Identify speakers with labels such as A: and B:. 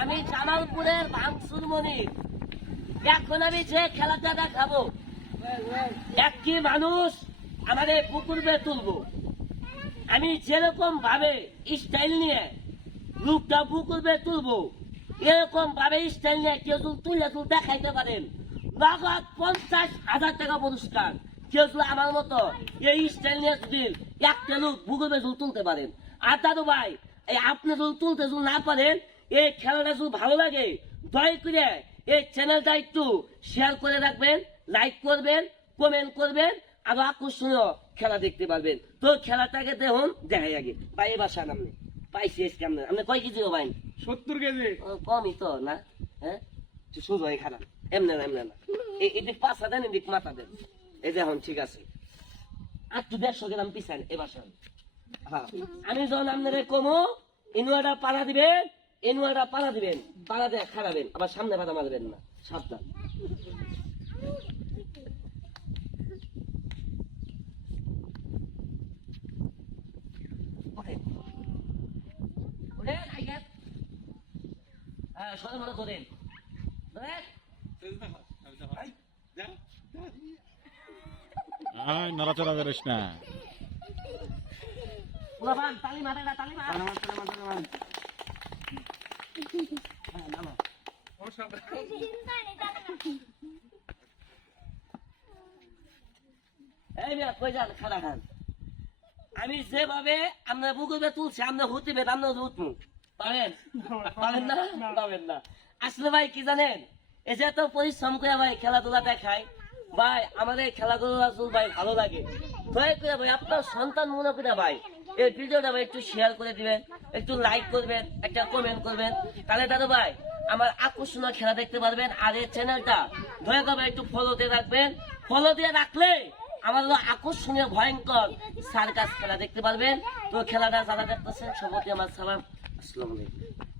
A: আমি জামালপুরের ভাঙসুর মনির এখন আমি যে খেলাটা দেখাবো একটি মানুষ আমাদের পুকুর বেয়ে তুলবো। আমি যেরকম ভাবে স্টাইল নিয়ে রূপটা পুকুর বেয়ে তুলবো এরকম ভাবে স্টাইল নিয়ে কেউ তুলে তুল দেখাইতে পারেন, নগদ পঞ্চাশ হাজার টাকা পুরস্কার কেউ আমার মতো এই স্টাইল নিয়ে যদি একটা লোক যদি তুলতে পারেন। আর দাদু ভাই এই আপনি যদি তুলতে না পারেন এই খেলাটা শুধু ভালো লাগে। দয়া করে এই চ্যানেলটা একটু শেয়ার করে রাখবেন লাইক করবেন কমেন্ট করবেন আরও আকর্ষণীয় খেলা দেখতে পারবেন। তো খেলাটাকে দেখুন দেখাই আগে। পাই বাসা আপনি। পাইছি আজকে আপনি আপনি কয় কেজি ভাই?
B: সত্তর কেজি।
A: কমই তো না হ্যাঁ? সোজা হয়ে খারাপ। এমনি না এমনি না। এদিক পাশা দেন এদিক মাথা দেন। এই দেখুন ঠিক আছে। আর একটু দেড়শো গ্রাম পিছান এ বাসা হ্যাঁ। আমি যখন আপনাদের কমো ইনুয়াটা পাড়া দিবেন ইনুয়াটা পাড়া দিবেন পাড়া দিয়ে খারাবেন আবার সামনে পাড়া মারবেন না। সাবধান। ওঠেন। হ্যাঁ মনে
C: নড়াচড়া করিস না।
A: তালি মারে না তালি মার হ্যাঁ নামো আমি যেভাবে আমরা বুকুবে তুলছি, আমরা হুতিবে আমরা উঠবো পারেন? পারেন না? পাবেন না। আসলে ভাই, কি জানেন? এই যে এত পরিশ্রম করে ভাই খেলাধুলা দেখায়, ভাই, আমাদের খেলাধুলা ভাই ভালো লাগে। দয়া করে ভাই, আপনার সন্তান মনে করে ভাই, এই ভিডিওটা ভাই একটু শেয়ার করে দিবেন, একটু লাইক করবেন, একটা কমেন্ট করবেন। তাহলে দাদু ভাই আমার আকর্ষণীয় খেলা দেখতে পারবেন আর এই চ্যানেলটা দয়া করে একটু ফলো দিয়ে রাখবেন। ফলো দিয়ে রাখলে আমার আকর্ষণীয়, ভয়ঙ্কর সার্কাস খেলা দেখতে পারবেন। তো খেলাটা যারা দেখতেছেন, সবাইকে আমার সালাম। আসসালামু আলাইকুম।